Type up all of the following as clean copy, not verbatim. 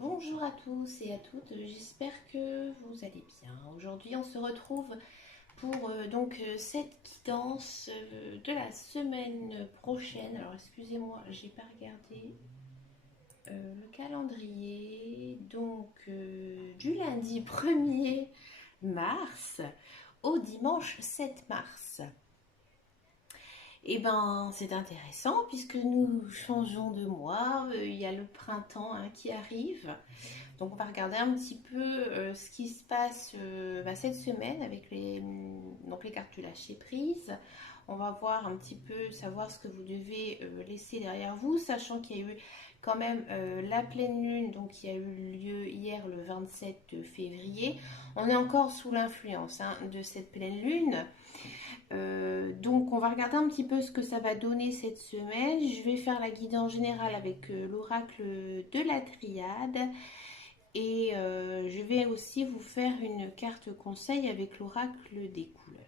Bonjour à tous et à toutes, j'espère que vous allez bien. Aujourd'hui on se retrouve pour cette guidance de la semaine prochaine. Alors excusez-moi, j'ai pas regardé le calendrier. Du lundi 1er mars au dimanche 7 mars. Eh ben, c'est intéressant puisque nous changeons de mois. Il y a le printemps qui arrive. Donc, on va regarder un petit peu ce qui se passe cette semaine avec les cartes du lâcher prise. On va voir un petit peu, savoir ce que vous devez laisser derrière vous, sachant qu'il y a eu quand même la pleine lune, donc qui a eu lieu hier le 27 février. On est encore sous l'influence de cette pleine lune. Donc on va regarder un petit peu ce que ça va donner cette semaine. Je vais faire la guidance générale avec l'oracle de la triade. Et je vais aussi vous faire une carte conseil avec l'oracle des couleurs.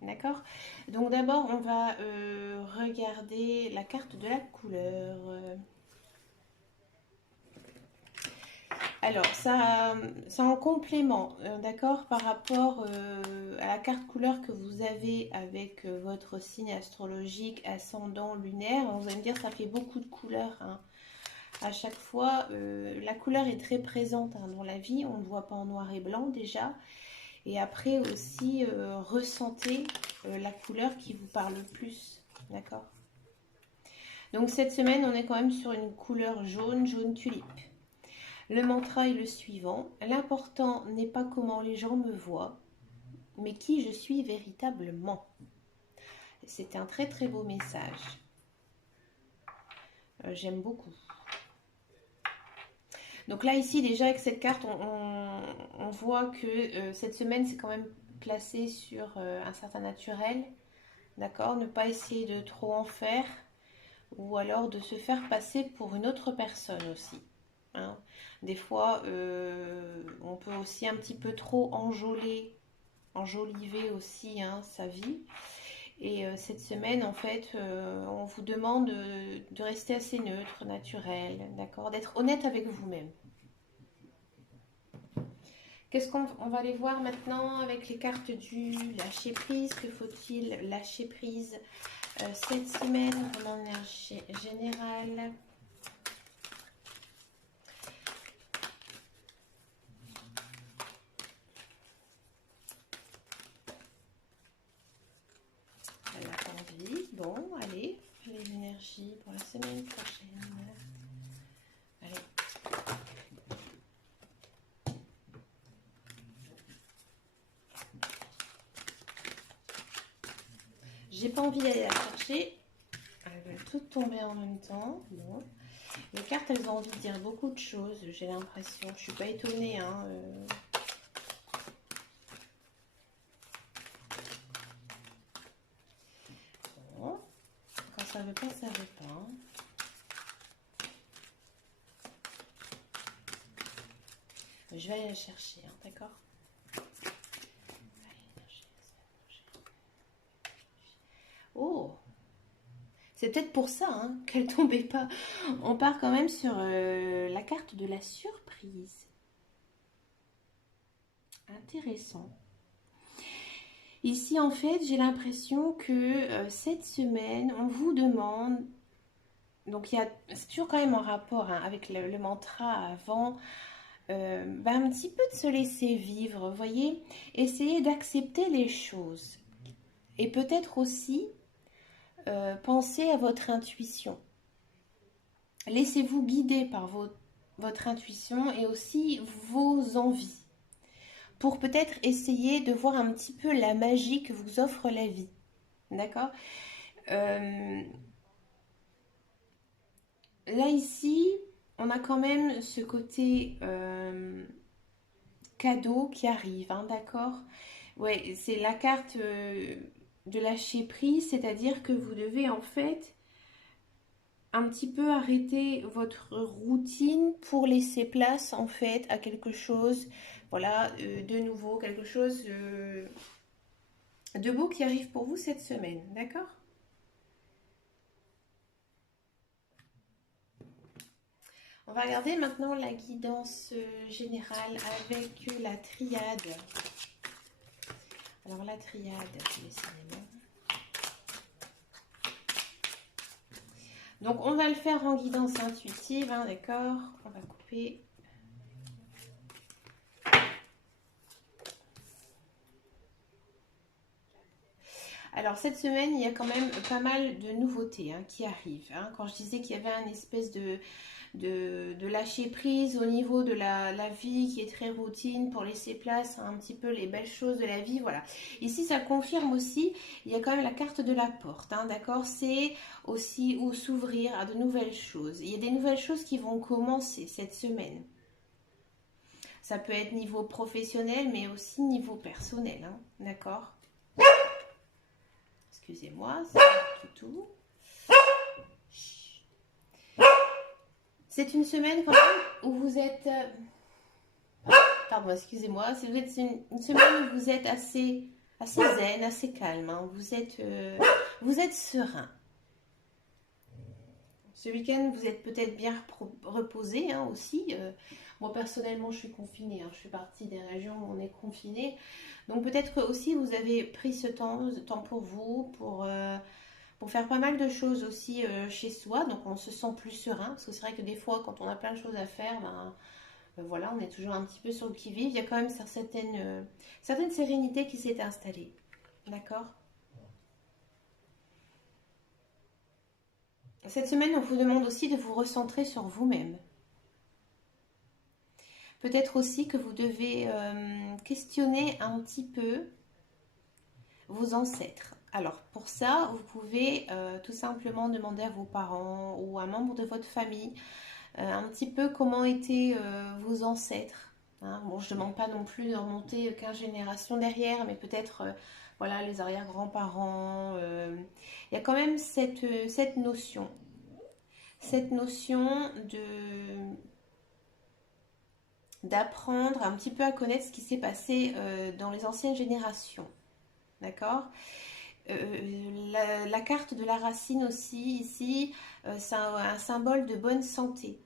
D'accord. Donc d'abord on va regarder la carte de la couleur. Alors, ça, c'est en complément, d'accord, par rapport à la carte couleur que vous avez avec votre signe astrologique, ascendant, lunaire. Vous allez me dire, ça fait beaucoup de couleurs. À chaque fois, la couleur est très présente dans la vie. On ne voit pas en noir et blanc déjà. Et après aussi, ressentez la couleur qui vous parle le plus, d'accord. Donc cette semaine, on est quand même sur une couleur jaune, jaune tulipe. Le mantra est le suivant. L'important n'est pas comment les gens me voient, mais qui je suis véritablement. C'est un très très beau message. J'aime beaucoup. Donc là ici déjà avec cette carte, on voit que cette semaine c'est quand même placé sur un certain naturel. D'accord. Ne pas essayer de trop en faire ou alors de se faire passer pour une autre personne aussi. Des fois, on peut aussi un petit peu trop enjoliver aussi sa vie. Et cette semaine, en fait, on vous demande de rester assez neutre, naturel, d'accord, d'être honnête avec vous-même. Qu'est-ce qu'on va aller voir maintenant avec les cartes du lâcher prise? Que faut-il lâcher prise cette semaine en énergie générale? Elle n'a pas envie. Bon, allez, les énergies pour la semaine prochaine. Allez. J'ai pas envie d'aller la chercher. Elles veulent toutes tomber en même temps. Bon. Les cartes, elles ont envie de dire beaucoup de choses, j'ai l'impression. Je suis pas étonnée. Bon. Quand ça veut pas, ça veut pas. Je vais aller la chercher, d'accord? Oh! C'est peut-être pour ça qu'elle tombait pas. On part quand même sur la carte de la surprise. Intéressant. Ici, en fait, j'ai l'impression que cette semaine, on vous demande... Donc, c'est toujours quand même en rapport avec le mantra avant. Un petit peu de se laisser vivre, vous voyez. Essayer d'accepter les choses. Et peut-être aussi penser à votre intuition. Laissez-vous guider par votre intuition et aussi vos envies. Pour peut-être essayer de voir un petit peu la magie que vous offre la vie. D'accord. Là, ici, on a quand même ce côté cadeau qui arrive, d'accord. Ouais, c'est la carte de lâcher prise, c'est-à-dire que vous devez en fait un petit peu arrêter votre routine pour laisser place en fait à quelque chose, voilà, de nouveau, quelque chose de beau qui arrive pour vous cette semaine, d'accord? On va regarder maintenant la guidance générale avec la triade. Alors la triade, décidément. Donc on va le faire en guidance intuitive, hein, d'accord? On va couper. Alors cette semaine, il y a quand même pas mal de nouveautés hein, qui arrivent. Hein. Quand je disais qu'il y avait un espèce de lâcher prise au niveau de la vie qui est très routine pour laisser place à un petit peu les belles choses de la vie, voilà. Ici, ça confirme aussi, il y a quand même la carte de la porte, hein, d'accord? C'est aussi où s'ouvrir à de nouvelles choses. Il y a des nouvelles choses qui vont commencer cette semaine. Ça peut être niveau professionnel, mais aussi niveau personnel, hein, d'accord? Excusez-moi, c'est pas tout. C'est une semaine quand même où vous êtes... pardon, excusez-moi. C'est une semaine où vous êtes assez zen, assez calme. Hein. Vous êtes serein. Ce week-end, vous êtes peut-être bien reposé hein, aussi. Moi, personnellement, je suis confinée. Hein. Je suis partie des régions où on est confiné. Donc, peut-être que aussi, vous avez pris ce temps pour vous, pour faire pas mal de choses aussi chez soi. Donc, on se sent plus serein. Parce que c'est vrai que des fois, quand on a plein de choses à faire, voilà, on est toujours un petit peu sur le qui-vive. Il y a quand même certaines sérénité qui s'est installée. D'accord? Cette semaine, on vous demande aussi de vous recentrer sur vous-même. Peut-être aussi que vous devez questionner un petit peu vos ancêtres. Alors, pour ça, vous pouvez tout simplement demander à vos parents ou à un membre de votre famille un petit peu comment étaient vos ancêtres. Hein. Bon, je ne demande pas non plus de remonter 15 générations derrière, mais peut-être voilà, les arrière-grands-parents. Il y a quand même cette notion d'apprendre un petit peu à connaître ce qui s'est passé dans les anciennes générations. D'accord? La carte de la racine aussi, ici, c'est un symbole de bonne santé.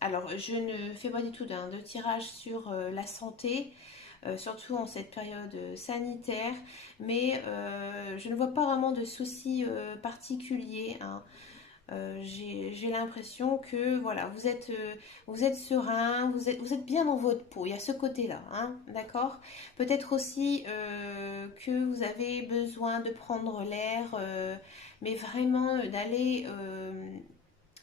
Alors, je ne fais pas du tout de tirage sur la santé, surtout en cette période sanitaire, mais je ne vois pas vraiment de soucis particuliers. Hein. J'ai l'impression que voilà, vous êtes serein, vous êtes bien dans votre peau. Il y a ce côté-là, hein, d'accord? Peut-être aussi que vous avez besoin de prendre l'air, mais vraiment d'aller,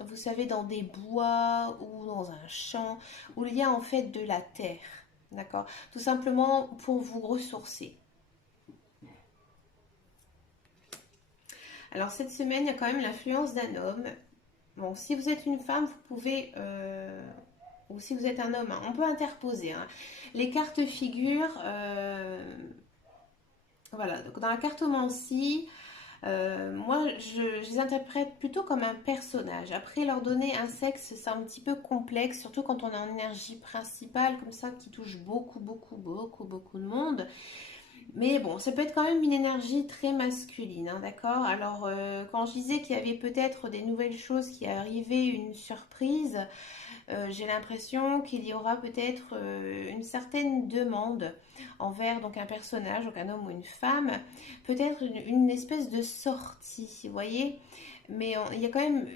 vous savez, dans des bois ou dans un champ où il y a en fait de la terre, d'accord? Tout simplement pour vous ressourcer. Alors cette semaine, il y a quand même l'influence d'un homme. Bon, si vous êtes une femme, vous pouvez, ou si vous êtes un homme, hein, on peut interposer. Hein. Les cartes figurent, voilà, donc dans la cartomancie, moi je les interprète plutôt comme un personnage. Après, leur donner un sexe, c'est un petit peu complexe, surtout quand on est en énergie principale, comme ça, qui touche beaucoup, beaucoup, beaucoup, beaucoup de monde. Mais bon, ça peut être quand même une énergie très masculine, hein, d'accord? Alors, quand je disais qu'il y avait peut-être des nouvelles choses qui arrivaient, une surprise, j'ai l'impression qu'il y aura peut-être une certaine demande envers donc un personnage, donc un homme ou une femme, peut-être une espèce de sortie, vous voyez? Mais il y a quand même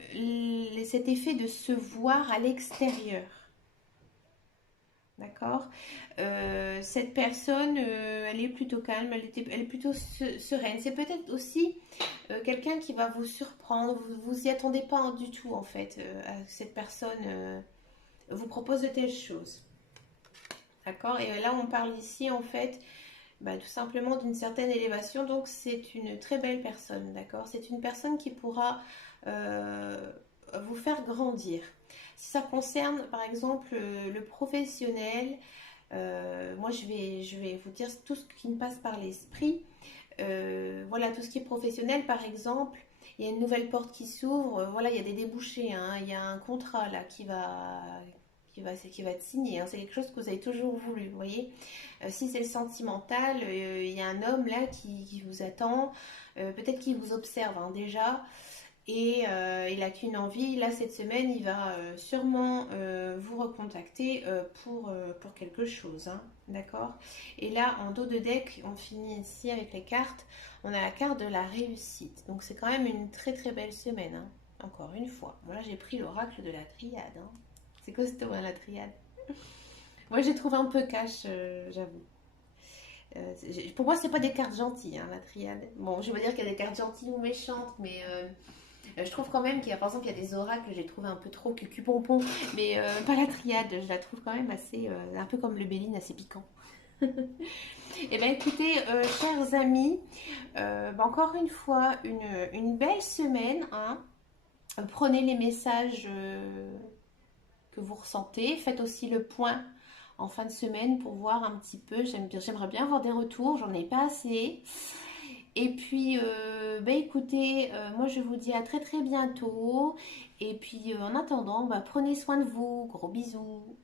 cet effet de se voir à l'extérieur. D'accord. Cette personne, elle est plutôt calme, elle est plutôt sereine. C'est peut-être aussi quelqu'un qui va vous surprendre. Vous y attendez pas du tout en fait. À cette personne vous propose de telles choses. D'accord. Et là, on parle ici en fait, tout simplement d'une certaine élévation. Donc, c'est une très belle personne. D'accord. C'est une personne qui pourra vous faire grandir. Si ça concerne par exemple le professionnel, moi je vais vous dire tout ce qui me passe par l'esprit. Voilà, tout ce qui est professionnel par exemple, il y a une nouvelle porte qui s'ouvre, voilà, il y a des débouchés, hein, il y a un contrat là qui va être signé, hein, c'est quelque chose que vous avez toujours voulu, vous voyez. Si c'est le sentimental, il y a un homme là qui vous attend, peut-être qu'il vous observe hein, déjà. et il n'a qu'une envie. Là, cette semaine, il va sûrement vous recontacter pour quelque chose, hein, d'accord? Et là, en dos de deck, on finit ici avec les cartes. On a la carte de la réussite. Donc, c'est quand même une très très belle semaine, hein, encore une fois. Moi, là, j'ai pris l'oracle de la triade, hein. C'est costaud, hein, la triade. Moi, j'ai trouvé un peu cash, j'avoue. Pour moi, c'est pas des cartes gentilles, hein, la triade. Bon, je veux dire qu'il y a des cartes gentilles ou méchantes, mais je trouve quand même qu'il y a, par exemple, il y a des oracles que j'ai trouvé un peu trop cucu-pompon, mais pas la triade. Je la trouve quand même assez, un peu comme le Béline, assez piquant. Eh bien, écoutez, chers amis, encore une fois, une belle semaine, hein. Prenez les messages que vous ressentez. Faites aussi le point en fin de semaine pour voir un petit peu. J'aimerais bien avoir des retours, j'en ai pas assez. Et puis, écoutez, moi je vous dis à très très bientôt. Et puis en attendant, prenez soin de vous. Gros bisous.